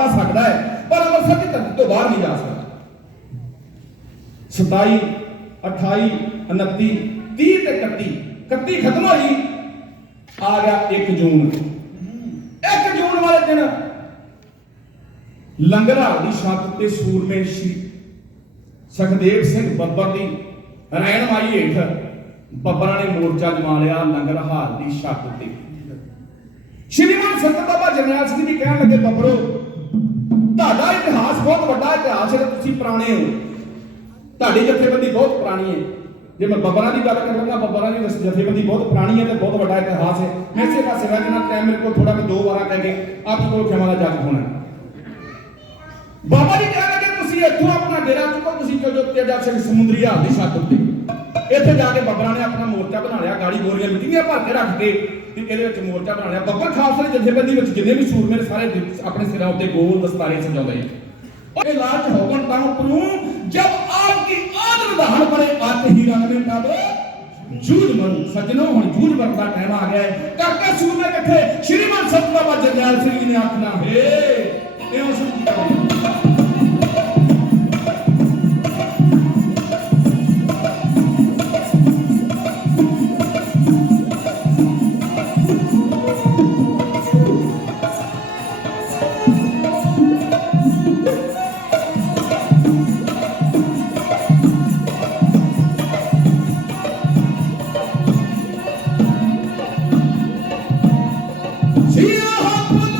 ਤਾਂ ਸਕਦਾ ਹੈ, ਪਰ ਅੰਮ੍ਰਿਤਸਰ ਦੀ ਧਰਤੀ ਤੋਂ ਬਾਹਰ ਨਹੀਂ ਜਾ ਸਕਦਾ। 27 28 29 30 ਤੇ 31 31 ਖਤਮ ਹੋਈ ਆ ਗਿਆ 1 ਜੂਨ। 1 ਜੂਨ ਵਾਲੇ ਦਿਨ ਲੰਗਰਾ ਦੀ ਛੱਤ ਤੇ ਸੂਰਮੇ ਸ਼੍ਰੀ ਸੁਖਦੇਵ ਸਿੰਘ ਬੱਬਰ ਦੀ ਰਹਿਨਮਾਈ ਹੇਠ ਬੱਬਰਾਂ ਨੇ ਮੋਰਚਾ ਜਮਾ ਲਿਆ ਲੰਗਰ ਹਾਲ ਦੀ ਛੱਤ ਤੇ ਸ਼੍ਰੀਮਾਨ ਸੰਤ ਬਾਬਾ ਜਰਨੈਲ ਸਿੰਘ ਜੀ ਕਹਿਣ ਲੱਗੇ, ਬੱਬਰੋ ਤੁਹਾਡਾ ਇਤਿਹਾਸ ਬਹੁਤ ਵੱਡਾ ਇਤਿਹਾਸ ਹੈ ਤੁਸੀਂ ਪੁਰਾਣੇ ਹੋ। ਤੁਹਾਡੀ ਜਥੇਬੰਦੀ ਬਹੁਤ ਪੁਰਾਣੀ ਹੈ। ਜੇ ਮੈਂ ਬੱਬਰਾਂ ਦੀ ਗੱਲ ਕਰਾਂਗਾ ਬੱਬਰਾਂ ਦੀ ਜਥੇਬੰਦੀ ਬਹੁਤ ਪੁਰਾਣੀ ਹੈ ਤੇ ਬਹੁਤ ਵੱਡਾ ਇਤਿਹਾਸ ਹੈ। ਮੈਂ ਇਸੇ ਪਾਸੇ ਰਹਿ ਜਾਣਾ ਟਾਈਮ ਮੇਰੇ ਕੋਲ ਥੋੜਾ ਮੈਂ ਦੋ ਵਾਰਾਂ ਕਹਿ ਕੇ ਆਪ ਕੋਲ ਖਿਮਾ ਦਾ ਜੱਜ ਹੋਣਾ ਬਾਬਾ ਜੀ ਕਹਿ ਲੱਗੇ ਤੁਸੀਂ ਇੱਥੋਂ ਆਪਣਾ ਡੇਰਾ ਚੁੱਕੋ, ਤੁਸੀਂ ਜੋ ਤੇਜਾ ਸਿੰਘ ਸਮੁੰਦਰੀ ਹਾਲ ਦੀ ਛੱਤ ਉੱਤੇ। ਇੱਥੇ ਜਾ ਕੇ ਬੱਬਰਾਂ ਨੇ ਆਪਣਾ ਮੋਰਚਾ ਬਣਾ ਲਿਆ, ਗਾੜੀ ਬੋਰੀਆਂ ਮਿੱਟੀਆਂ ਭਰ ਕੇ ਰੱਖ ਕੇ ਤੇ ਇਹਦੇ ਵਿੱਚ ਮੋਰਚਾ ਬਣਾ ਲਿਆ। ਬੱਬਰ ਖਾਲਸਾ ਦੀ ਜਥੇਬੰਦੀ ਵਿੱਚ ਜਿੰਨੇ ਵੀ ਸੂਰਮੇ ਨੇ, ਸਾਰੇ ਆਪਣੇ ਸਿਰਾਂ ਉੱਤੇ ਗੋਲ ਦਸਤਾਰੇ ਸਜਾਉਂਦੇ ਇਹ ਲਾਜ ਹੋਵਨ ਤਾਂ ਉਪਰੋਂ ਜਬ ਆਪਕੀ ਆਦ ਵਿਧਾਨ ਪਰੇ ਆਤੇ ਹੀ ਰੰਗ ਤਬ ਜੂਝ ਮਰੂ ਸਜਣੋ, ਹੁਣ ਜੂਝ ਮਰਨ ਦਾ ਟਾਈਮ ਆ ਗਿਆ ਹੈ। ਕਰਕੇ ਸੂਰਮੇ ਇਕੱਠੇ। ਸ਼੍ਰੀਮਾਨ ਸੰਤ ਬਾਬਾ ਜਰਨੈਲ ਸਿੰਘ ਜੀ ਨੇ ਆਖਣਾ, ਹੈ ਇਉਂ ਸੁਣ Thank you.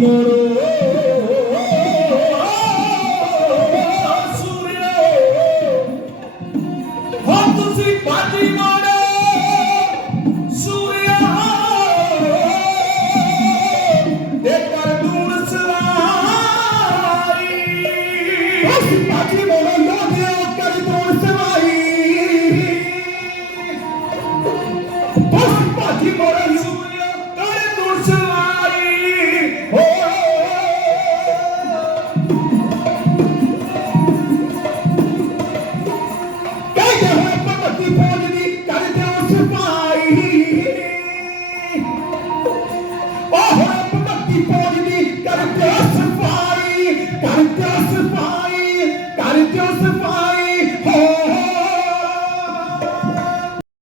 মরো।